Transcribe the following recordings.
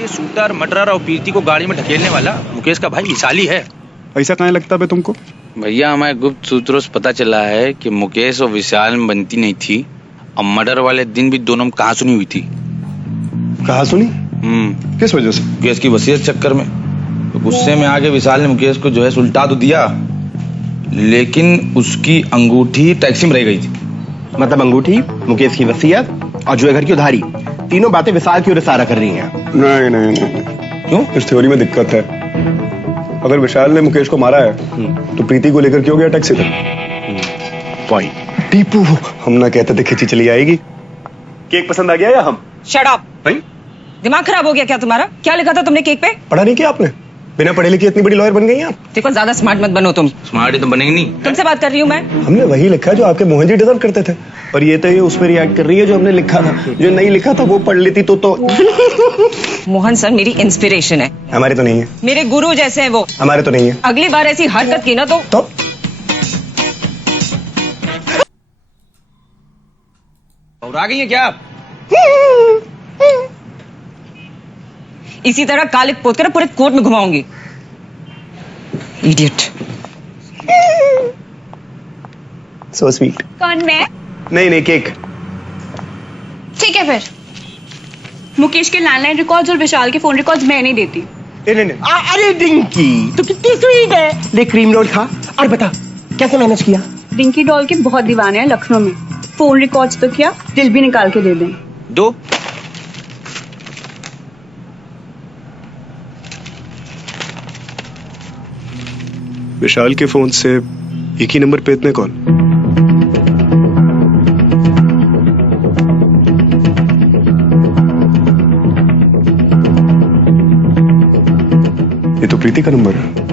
ये shooter murderer और पीरती को गाड़ी में ढकेलने वाला मुकेश का भाई विशाली है। ऐसा कहाँ लगता है तुमको? भैया हमारे गुप्त सूत्रों से पता चला है कि मुकेश और विशाल में बनती नहीं थी और मर्डर वाले दिन भी दोनों में कहाँ सुनी हुई थी। कहाँ सुनी? किस वजह से? मुकेश की वसीयत चक्कर में। तो गुस्से में आके विशाल ने मुकेश को जो है उल्टा तो दिया, लेकिन उसकी अंगूठी टैक्सी में रह गई थी। मतलब अंगूठी, मुकेश की वसीयत और जुए घर की उधारी, तीनों बातें विशाल की ओर इशारा कर रही हैं। नहीं। क्यों? इस थ्योरी में दिक्कत है। अगर विशाल ने मुकेश को मारा है तो प्रीति को लेकर क्यों गया टैक्सी तक? पॉइंट। टीपू, हम ना कहते थे खिंची चली आएगी। केक पसंद आ गया या हम? Shut up. दिमाग खराब हो गया क्या तुम्हारा? क्या लिखा था तुमने केक पे? पढ़ा नहीं किया आपने? बिना पढ़े लिखे इतनी बड़ी लॉयर बन गई आप। देखो ज्यादा स्मार्ट मत बनो तुम। स्मार्ट तो बनेगी नहीं। तुमसे बात कर रही हूँ मैं। हमने वही लिखा जो आपके मोहन जी डिजर्व करते थे, और ये तो ये उस पर रिएक्ट कर रही है जो हमने लिखा था। जो नहीं लिखा था वो पढ़ लेती तो मोहन सर मेरी इंस्पिरेशन है। हमारे तो नहीं है। मेरे गुरु जैसे हैं वो। हमारे तो नहीं है। अगली बार ऐसी हरकत की ना तो और आ गई है क्या आप? इसी तरह कालिक पोत कर पूरे कोर्ट में घुमाऊंगी। इडियट। So sweet. कौन मैं? नहीं केक। ठीक है फिर। मुकेश के लैंडलाइन रिकॉर्ड्स और विशाल के फोन रिकॉर्ड्स मैं नहीं देती। नहीं। अरे डिंकी, तो कितनी स्वीट है। ले क्रीम रोल खा और बता कैसे मैनेज किया? डिंकी डॉल के बहुत दीवाने हैं लखनऊ में। फोन रिकॉर्ड्स तो क्या, दिल भी निकाल के दे दें। दो। विशाल के फोन से एक ही नंबर पे इतने कॉल? ये तो प्रीति का नंबर है।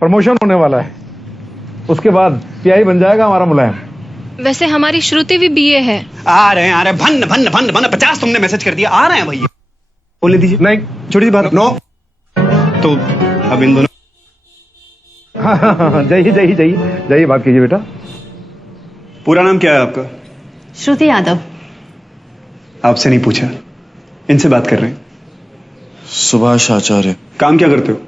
प्रमोशन होने वाला है, उसके बाद पीआई बन जाएगा हमारा मुलायम। वैसे हमारी श्रुति भी बीए है। आ रहे हैं भन्न 50 तुमने मैसेज कर दिया। आ रहे हैं भैया। बोलने दीजिए। नहीं, छोटी सी बात। नो। तो अब इन दोनों हाँ, जय बात कीजिए बेटा। पूरा नाम क्या है आपका? श्रुति यादव। आपसे नहीं पूछा, इनसे बात कर रहे हैं। सुभाष आचार्य। काम क्या करते हो?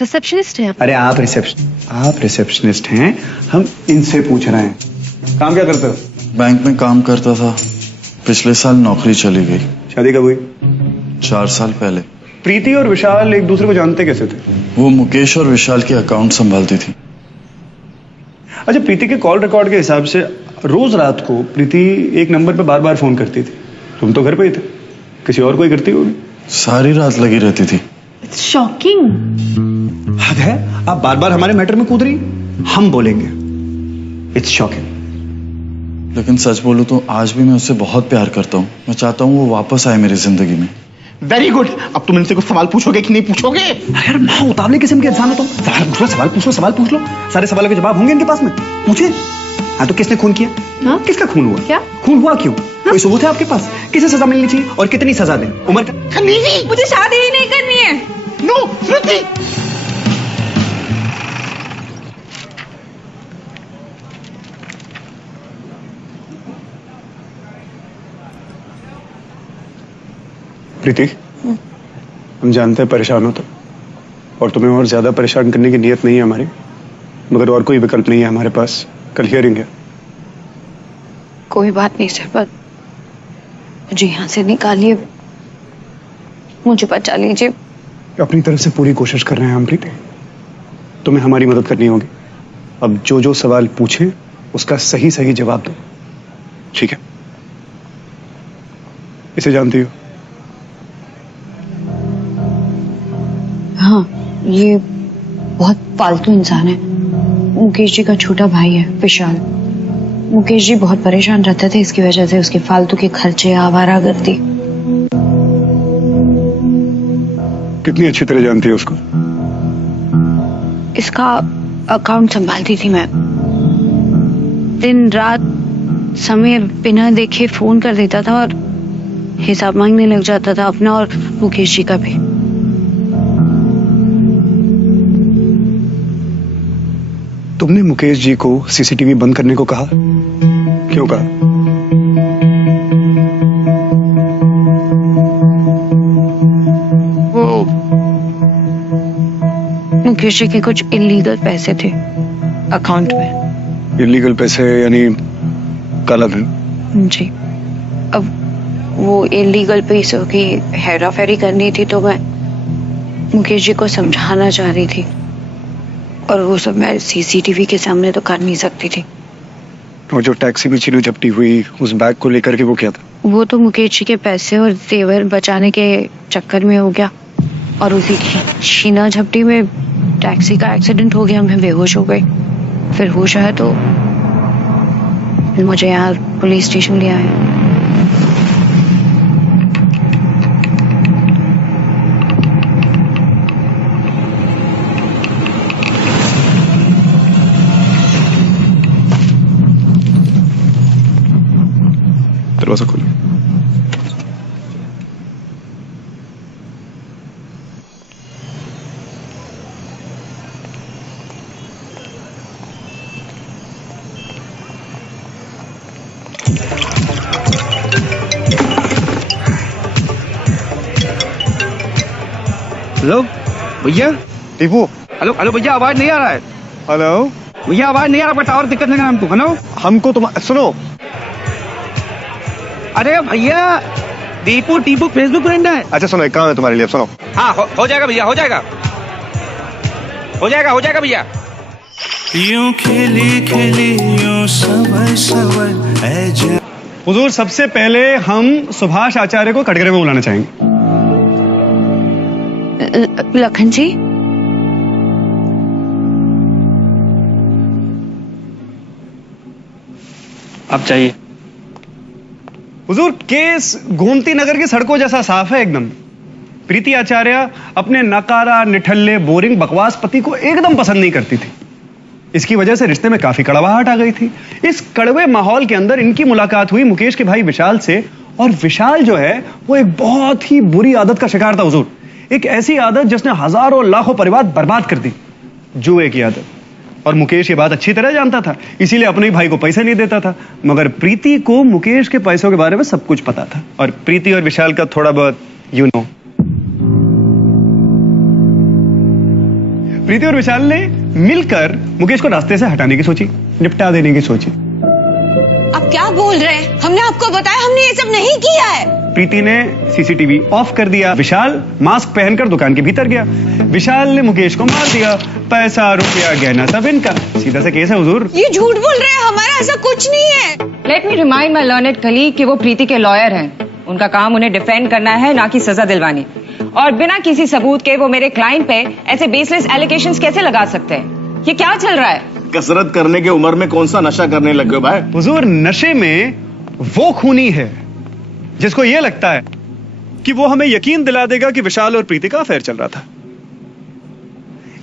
रिसेप्शनिस्ट है। अरे आप रिसेप्शनिस्ट हैं, हम इनसे पूछ रहे हैं। काम क्या करते हो? बैंक में काम करता था, पिछले साल नौकरी चली गई। शादी कब हुई? 4 साल पहले। प्रीति और विशाल एक दूसरे को जानते कैसे थे? वो मुकेश और विशाल के अकाउंट संभालती थी। अच्छा, प्रीति के कॉल रिकॉर्ड के हिसाब से रोज रात को प्रीति एक नंबर पे बार बार फोन करती थी। तुम तो घर पे ही थे, किसी और को ही करती होगी। सारी रात लगी रहती थी। शॉकिंग। हद है, आप बार बार हमारे मैटर में कूद रही। हम बोलेंगे इट्स शॉकिंग। लेकिन सच बोलूं तो आज भी मैं उससे बहुत प्यार करता हूँ। मैं चाहता हूँ वो वापस आए मेरी जिंदगी में। Very good. अब तुम इनसे कुछ सवाल पूछोगे कि नहीं पूछोगे? यार मैं उतावले किस्म के इंसान होता हूँ। सवाल पूछ लो। सारे सवालों के जवाब होंगे इनके पास में। पूछे। हाँ, तो किसने खून किया? हाँ? किसका खून हुआ? क्या खून हुआ क्यों? कोई सबूत है आपके पास? किसे सजा मिलनी चाहिए और कितनी सजा दें? उम्र का? मुझे शादी ही नहीं करनी है। नो श्रुति। प्रीति, हम जानते हैं परेशान हो तो, और तुम्हें और ज्यादा परेशान करने की नीयत नहीं है हमारी, मगर और कोई विकल्प नहीं है हमारे पास। कल हियरिंग है। कोई बात नहीं सर, पर मुझे यहाँ से निकालिए, मुझे बचा लीजिए। अपनी तरफ से पूरी कोशिश कर रहे हैं हम प्रीति, तुम्हें हमारी मदद करनी होगी। अब जो सवाल पूछे उसका सही जवाब दो, ठीक है? इसे जानती हो? हाँ, ये बहुत फालतू इंसान है। मुकेश जी का छोटा भाई है विशाल। मुकेश जी बहुत परेशान रहते थे इसकी वजह से, उसके फालतू के खर्चे, आवारागर्दी। कितनी अच्छी तरह जानती है उसको? इसका अकाउंट संभालती थी मैं। दिन रात समय बिना देखे फोन कर देता था और हिसाब मांगने लग जाता था अपना और मुकेश जी का भी। तुमने मुकेश जी को सीसीटीवी बंद करने को कहा? क्यों कहा? वो मुकेश जी के कुछ इलीगल पैसे थे अकाउंट में। इलीगल पैसे यानी काला धन? जी। अब वो इलीगल पैसों की हेरा फेरी करनी थी तो मैं मुकेश जी को समझाना चाह रही थी, और वो सब मैं सीसीटीवी के सामने तो कर नहीं सकती थी। और जो टैक्सी में चीनू झपटी हुई उस बैग को लेकर के वो क्या था? वो तो मुकेश जी के पैसे और जेवर बचाने के चक्कर में हो गया, और उसी छीना झपटी में टैक्सी का एक्सीडेंट हो गया, मैं बेहोश हो गई। फिर होश आया तो मुझे यहाँ पुलिस स्टेशन ले आए। दरवाजा खोलो। हेलो भैया। टीपू। हेलो हेलो भैया, आवाज नहीं आ रहा है। हेलो भैया आवाज नहीं आ रहा, आपका टावर दिक्कत नहीं हमको। हेलो। हमको तुम सुनो। अरे भैया, दीपू टीपू फेसबुक फ्रेंड है। अच्छा सुनो, एक काम है तुम्हारे लिए, सुनो। हाँ हो जाएगा भैया, हो जाएगा हो जाएगा भैया। यूं खिली खिली यूं सवर सवर। हुजूर, सबसे पहले हम सुभाष आचार्य को कटघरे में बुलाना चाहेंगे। लखन जी, आप चाहिए। हुजूर, केस गोमती नगर की सड़कों जैसा साफ है एकदम। प्रीति आचार्य अपने नकारा, निठल्ले, बोरिंग, बकवास पति को एकदम पसंद नहीं करती थी। इसकी वजह से रिश्ते में काफी कड़वाहट आ गई थी। इस कड़वे माहौल के अंदर इनकी मुलाकात हुई मुकेश के भाई विशाल से, और विशाल जो है वो एक बहुत ही बुरी आदत का शिकार था हुजूर। एक ऐसी आदत जिसने हजारों लाखों परिवार बर्बाद कर दी, जुए की आदत। और मुकेश ये बात अच्छी तरह जानता था, इसीलिए अपने भाई को पैसे नहीं देता था। मगर प्रीति को मुकेश के पैसों के बारे में सब कुछ पता था, और प्रीति और विशाल का थोड़ा बहुत यू नो। प्रीति और विशाल ने मिलकर मुकेश को रास्ते से हटाने की सोची, निपटा देने की सोची। आप क्या बोल रहे हैं? हमने आपको बताया, हमने ये सब नहीं किया है। प्रीति ने सीसीटीवी ऑफ कर दिया। विशाल मास्क पहनकर दुकान के भीतर गया। विशाल ने मुकेश को मार दिया। पैसा, रुपया, गहना सब इनका। सीधा सा केस है हुजूर। ये झूठ बोल रहे हैं, हमारा ऐसा कुछ नहीं है। लेट मी रिमाइंड माई लर्नेड कलीग कि वो प्रीति के लॉयर हैं। उनका काम उन्हें डिफेंड करना है, ना कि सजा दिलवानी। और बिना किसी सबूत के वो मेरे क्लाइंट पे ऐसे बेसलेस एलिगेशंस कैसे लगा सकते हैं? ये क्या चल रहा है? कसरत करने के उम्र में कौन सा नशा करने लगे हो भाई? हुजूर, नशे में वो खूनी है जिसको ये लगता है कि वो हमें यकीन दिला देगा कि विशाल और प्रीति का अफेयर चल रहा था।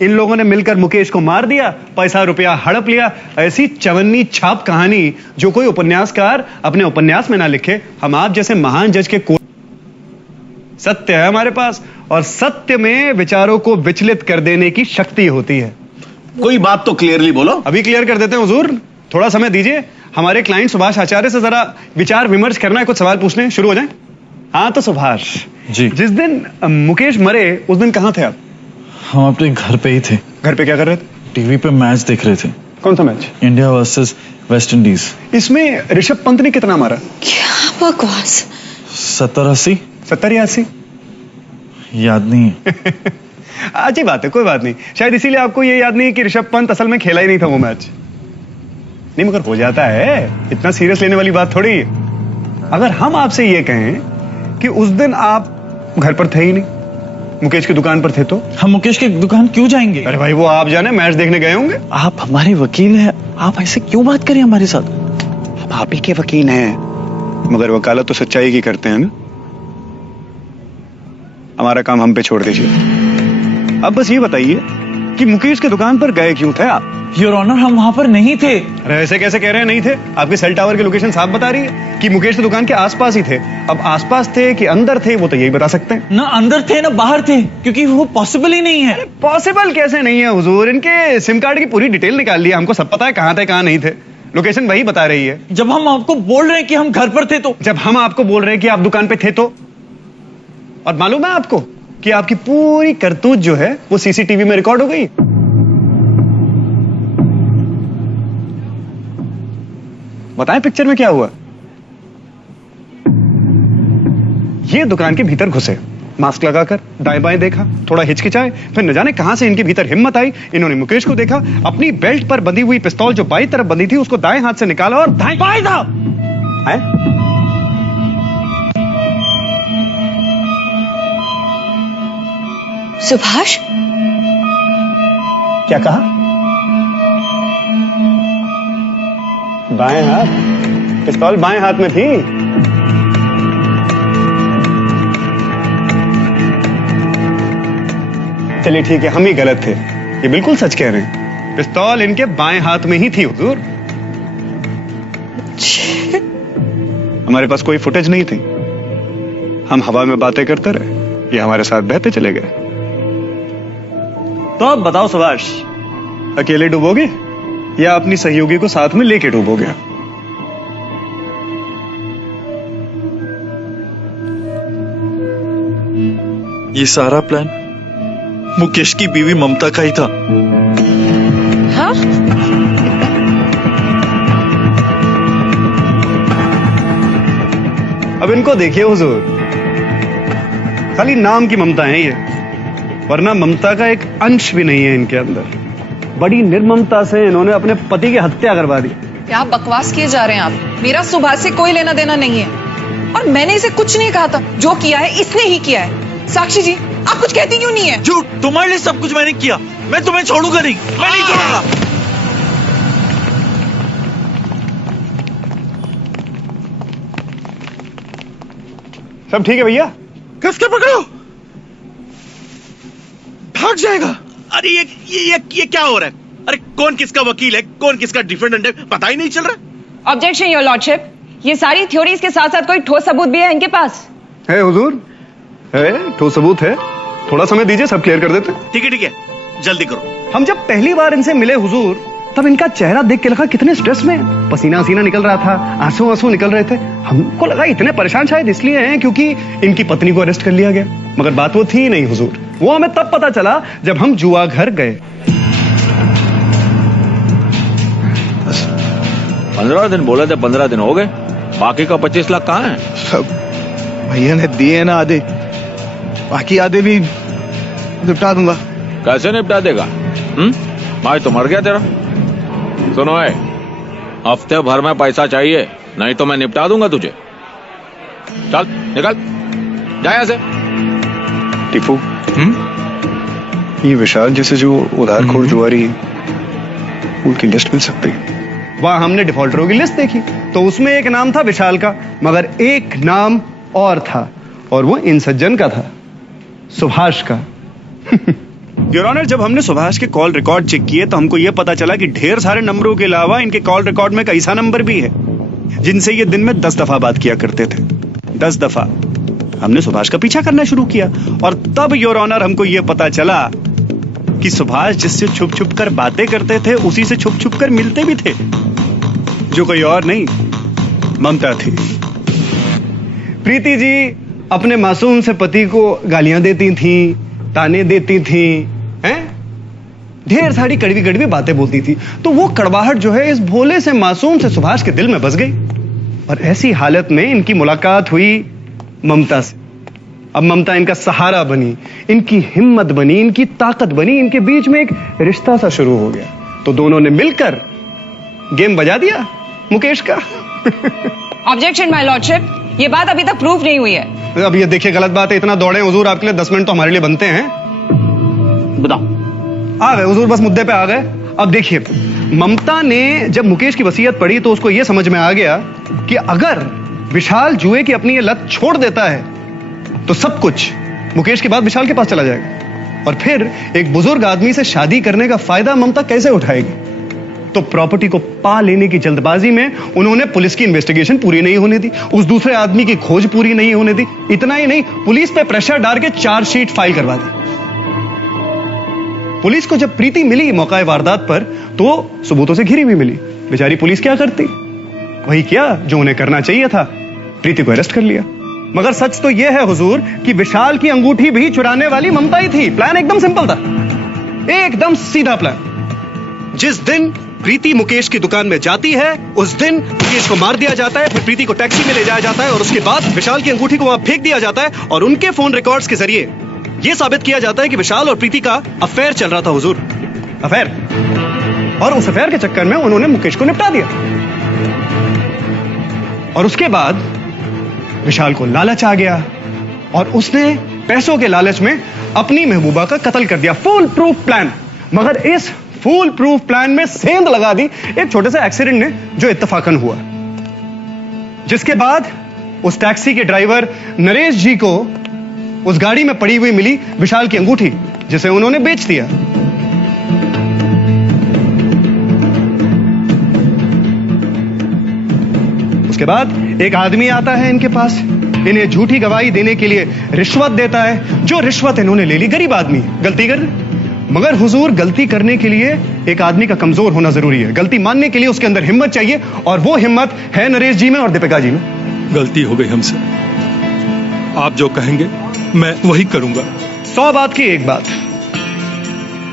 इन लोगों ने मिलकर मुकेश को मार दिया, पैसा रुपया हड़प लिया। ऐसी चवन्नी छाप कहानी जो कोई उपन्यासकार अपने उपन्यास में ना लिखे। हम आप जैसे महान जज के कोर्ट, सत्य है हमारे पास, और सत्य में विचारों को विचलित कर देने की शक्ति होती है। कोई बात तो क्लियरली बोलो। अभी क्लियर कर देते हैं हुजूर, थोड़ा समय दीजिए। हमारे क्लाइंट सुभाष आचार्य से जरा विचार विमर्श करना है, कुछ सवाल पूछने, शुरू हो जाए। हाँ तो सुभाष जी, जिस दिन मुकेश मरे उस दिन कहाँ थे आप? हम अपने घर पे ही थे। घर पे क्या कर रहे थे? टीवी पे मैच देख रहे थे। कौन सा match? India versus West Indies. इसमें ऋषभ पंत ने कितना मारा? क्या बकवास। 70-80 70 या 80 याद नहीं है। अच्छी बात है, कोई बात नहीं। शायद इसीलिए आपको ये याद नहीं कि ऋषभ पंत असल में खेला ही नहीं था वो मैच। नहीं मगर हो जाता है, इतना सीरियस लेने वाली बात थोड़ी। अगर हम आपसे ये कहें कि उस दिन आप घर पर थे ही नहीं, मुकेश की दुकान पर थे, तो हम मुकेश की दुकान क्यों जाएंगे? अरे भाई, वो आप जाने मैच देखने गए होंगे। आप हमारे वकील हैं, आप ऐसे क्यों बात करें हमारे साथ? आप ही के वकील हैं, मगर वकालत तो सच्चाई की करते हैं ना। हमारा काम हम पे छोड़ दीजिए। अब बस ये बताइए कि मुकेश की दुकान पर गए क्यों थे आप? योर ऑनर, हम वहां पर नहीं थे। अरे ऐसे कैसे कह रहे हैं नहीं थे? आपकी सेल टावर की लोकेशन साफ बता रही है कि मुकेश की दुकान के आसपास ही थे। अब आसपास थे कि अंदर थे वो तो यही बता सकते हैं। ना अंदर थे ना बाहर थे, क्योंकि वो पॉसिबल ही नहीं है। पॉसिबल कैसे नहीं है हुजूर? इनके सिम कार्ड की पूरी डिटेल निकाल लिया, हमको सब पता है कहां थे कहां नहीं थे। लोकेशन वही बता रही है। जब हम आपको बोल रहे हैं कि हम घर पर थे तो? जब हम आपको बोल रहे हैं कि आप दुकान पे थे तो? और मालूम है आपको कि आपकी पूरी करतूत जो है वो सीसीटीवी में रिकॉर्ड हो गई। बताएं पिक्चर में क्या हुआ? ये दुकान के भीतर घुसे, मास्क लगाकर दाएं बाएं देखा, थोड़ा हिचकिचाए, फिर न जाने कहां से इनके भीतर हिम्मत आई। इन्होंने मुकेश को देखा, अपनी बेल्ट पर बंधी हुई पिस्तौल जो बाईं तरफ बंधी थी उसको दाएं हाथ से निकाला और दाएं बाएं था। सुभाष, क्या कहा? बाएं हाथ? पिस्तौल बाएं हाथ में थी। चलिए ठीक है, हम ही गलत थे। ये बिल्कुल सच कह रहे हैं, पिस्तौल इनके बाएं हाथ में ही थी हुजूर। हमारे पास कोई फुटेज नहीं थी, हम हवा में बातें करते रहे, ये हमारे साथ बहते चले गए। तो अब बताओ सुभाष, अकेले डूबोगे या अपनी सहयोगी को साथ में लेके डूबोगे? ये सारा प्लान मुकेश की बीवी ममता का ही था। हाँ? अब इनको देखिए हुजूर, खाली नाम की ममता है ये, वरना ममता का एक अंश भी नहीं है इनके अंदर। बड़ी निर्ममता से इन्होंने अपने पति की हत्या करवा दी। क्या बकवास किए जा रहे हैं आप? मेरा सुभाष से कोई लेना देना नहीं है, और मैंने इसे कुछ नहीं कहा था। जो किया है इसने ही किया है। साक्षी जी, आप कुछ कहती क्यों नहीं है? झूठ, तुम्हारे लिए सब कुछ मैंने किया। मैं तुम्हें छोड़ूंगा नहीं, मैं नहीं छोड़ूंगा। सब ठीक है भैया? कस के पकड़ो, भाग जाएगा। अरे ये क्या हो रहा है? अरे कौन किसका वकील है, कौन किसका डिफेंडेंट है, पता ही नहीं चल रहा। ऑब्जेक्शन योर लॉर्डशिप, ये सारी थ्योरीज के साथ साथ कोई ठोस सबूत भी है इनके पास? है हुजूर, है, ठोस सबूत है। थोड़ा समय दीजिए, सब क्लियर कर देते। ठीक है, जल्दी करो। हम जब पहली बार इनसे मिले हुजूर, तब इनका चेहरा देख के लगा कितने स्ट्रेस में, पसीना सीना निकल रहा था, आंसू आंसू निकल रहे थे। हमको लगा इतने परेशान शायद इसलिए हैं क्योंकि इनकी पत्नी को अरेस्ट कर लिया गया, मगर बात वो थी नहीं हुजूर। वो हमें तब पता चला जब हम जुआ घर गए। 15 दिन बोले थे, 15 दिन हो गए, बाकी का 25 लाख कहाँ है? सब भैया ने दिए ना आधे, बाकी आधे भी निपटा दूंगा। कैसे निपटा देगा? भाई तो मर गया तेरा। सुनो है, हफ्ते भर में पैसा चाहिए, नहीं तो मैं निपटा दूंगा तुझे। चल निकल, जा यहाँ से। टीपू, ये विशाल जैसे जो उधारखोर जुआरी, उनकी लिस्ट मिल सकती है? वहां हमने डिफॉल्टरों की लिस्ट देखी तो उसमें एक नाम था विशाल का, मगर एक नाम और था, और वो इन सज्जन का था, सुभाष का। योर ऑनर, जब हमने सुभाष के कॉल रिकॉर्ड चेक किए तो हमको यह पता चला कि ढेर सारे नंबरों के अलावा इनके कॉल रिकॉर्ड में एक ऐसा नंबर भी है जिनसे ये दिन में 10 दफा बात किया करते थे। 10 दफा। हमने सुभाष का पीछा करना शुरू किया और तब योर ऑनर हमको यह पता चला कि सुभाष जिससे छुप छुप कर बातें करते थे उसी से छुप छुप कर मिलते भी थे, जो कोई और नहीं, ममता थी। प्रीति जी अपने मासूम से पति को गालियां देती थी, ताने देती थी, हैं? ढेर सारी कड़वी कड़वी बातें बोलती थी। तो वो कड़वाहट जो है इस भोले से मासूम से सुभाष के दिल में बस गई, और ऐसी हालत में इनकी मुलाकात हुई ममता से। अब ममता इनका सहारा बनी, इनकी हिम्मत बनी, इनकी ताकत बनी, इनके बीच में एक रिश्ता सा शुरू हो गया। तो दोनों ने मिलकर गेम बजा दिया मुकेश का। ऑब्जेक्शन माय लॉर्डशिप, ये बात अभी तक प्रूफ नहीं हुई है। अब ये देखिए गलत बात है, इतना दौड़े हुजूर आपके लिए, 10 मिनट तो हमारे लिए बनते हैं। बताओ। आ गए हुजूर, बस मुद्दे पे आ गए। अब देखिए, ममता ने जब मुकेश की वसीयत पढ़ी तो उसको यह समझ में आ गया कि अगर विशाल जुए की अपनी ये लत छोड़ देता है तो सब कुछ मुकेश के बाद विशाल के पास चला जाएगा। और फिर एक बुजुर्ग आदमी से शादी करने का फायदा ममता कैसे उठाएगी? तो प्रॉपर्टी को पा लेने की जल्दबाजी में उन्होंने पुलिस की इन्वेस्टिगेशन पूरी नहीं होने दी, उस दूसरे आदमी की खोज पूरी नहीं होने दी। इतना ही नहीं, पुलिस पे प्रेशर डाल के चार्जशीट फाइल करवा दी। पुलिस को जब प्रीति मिली मौका वारदात पर, तो सबूतों से घिरी हुई मिली। बेचारी पुलिस क्या करती? वही किया जो उन्हें करना चाहिए था, प्रीति को अरेस्ट कर लिया। मगर सच तो यह है हुजूर कि विशाल की अंगूठी भी चुराने वाली ममता ही थी। प्लान एकदम सिंपल था, एकदम सीधा प्लान। जिस दिन प्रीति मुकेश की दुकान में जाती है, उस दिन मुकेश को मार दिया जाता है, फिर प्रीति को टैक्सी में ले जाया जाता है और उसके बाद विशाल की अंगूठी को वहां फेंक दिया जाता है और उनके फोन रिकॉर्ड्स के जरिए यह साबित किया जाता है कि विशाल और प्रीति का अफेयर चल रहा था हुजूर, अफेयर। और उस अफेयर के चक्कर में उन्होंने मुकेश को निपटा दिया। और उसके बाद विशाल को लालच आ गया और उसने पैसों के लालच में अपनी महबूबा का कत्ल कर दिया। Full proof plan. मगर इस फुल प्रूफ प्लान में सेंध लगा दी एक छोटे से एक्सीडेंट ने, जो इत्तफाकन हुआ, जिसके बाद उस टैक्सी के ड्राइवर नरेश जी को उस गाड़ी में पड़ी हुई मिली विशाल की अंगूठी, जिसे उन्होंने बेच दिया। उसके बाद एक आदमी आता है इनके पास, इन्हें झूठी गवाही देने के लिए रिश्वत देता है। जो रिश्वत इन्होंने ले ली, गरीब आदमी गलती कर, मगर हुजूर गलती करने के लिए एक आदमी का कमजोर होना जरूरी है। गलती मानने के लिए उसके अंदर हिम्मत चाहिए, और वो हिम्मत है नरेश जी में और दीपिका जी में। गलती हो गई हमसे, आप जो कहेंगे मैं वही करूंगा। 100 बात की एक बात,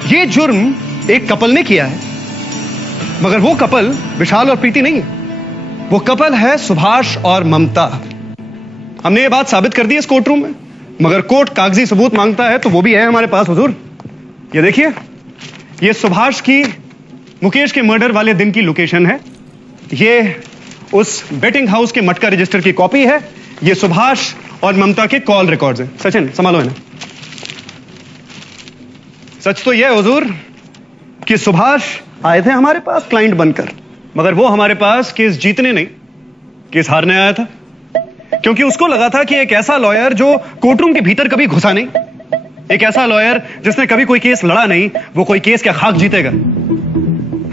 ये जुर्म एक कपल ने किया है, मगर वो कपल विशाल और प्रीति नहीं है, वो कपल है सुभाष और ममता। हमने ये बात साबित कर दी इस कोर्ट रूम में, मगर कोर्ट कागजी सबूत मांगता है तो वो भी है हमारे पास हुजूर। ये देखिए, ये सुभाष की मुकेश के मर्डर वाले दिन की लोकेशन है, ये उस बेटिंग हाउस के मटका रजिस्टर की कॉपी है, ये सुभाष और ममता के कॉल रिकॉर्ड्स हैं। सचिन संभालो इन्हें। सच तो यह हुजूर कि सुभाष आए थे हमारे पास क्लाइंट बनकर, मगर वो हमारे पास केस जीतने नहीं, केस हारने आया था। क्योंकि उसको लगा था कि एक ऐसा लॉयर जो कोर्टरूम के भीतर कभी घुसा नहीं, एक ऐसा लॉयर जिसने कभी कोई केस लड़ा नहीं, वो कोई केस क्या खाक जीतेगा।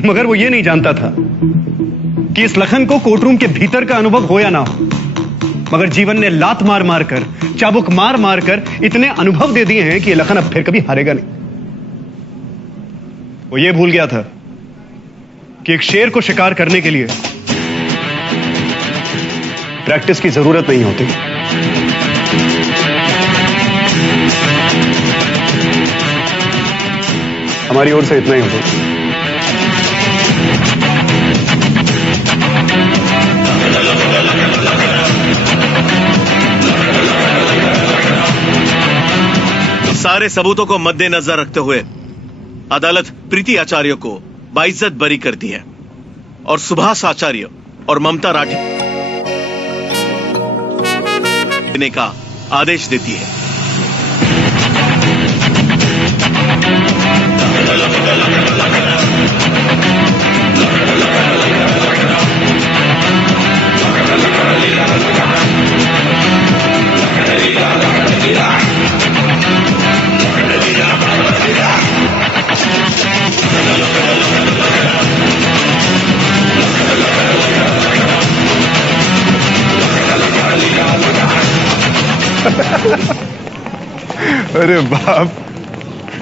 मगर वो ये नहीं जानता था कि इस लखन को कोर्टरूम के भीतर का अनुभव हो या ना हो, मगर जीवन ने लात मार मार कर, चाबुक मार मार कर इतने अनुभव दे दिए हैं कि ये लखन अब फिर कभी हारेगा नहीं। वो ये भूल गया था कि एक शेर को शिकार करने के लिए प्रैक्टिस की जरूरत नहीं होती। हमारी ओर से इतना ही होगा। सारे सबूतों को मद्देनजर रखते हुए अदालत प्रीति आचार्य को बाइज्जत बरी करती है और सुभाष आचार्य और ममता राठी देने का आदेश देती है। अरे बाप,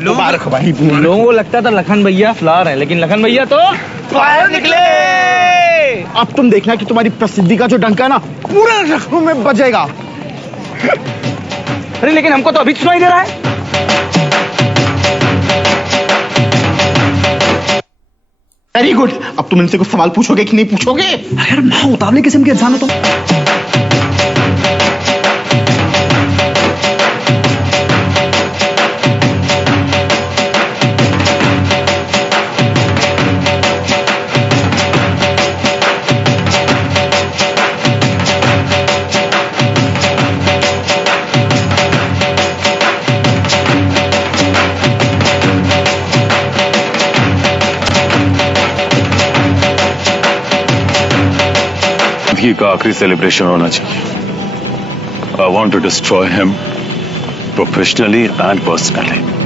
मुबारक भाई। लोगों को लगता था लखन भैया फ्लावर है, लेकिन लखन भैया तो फायर निकले। अब तुम देखना कि तुम्हारी प्रसिद्धि का जो डंका ना पूरे लखनऊ में बजेगा। अरे लेकिन हमको तो अभी सुनाई दे रहा है। Very good. अब तुम इनसे कुछ सवाल पूछोगे कि नहीं पूछोगे? यार माँ उतावले किस्म के इंसान हो तुम। का आखिरी सेलिब्रेशन होना चाहिए। I want to destroy him professionally and personally.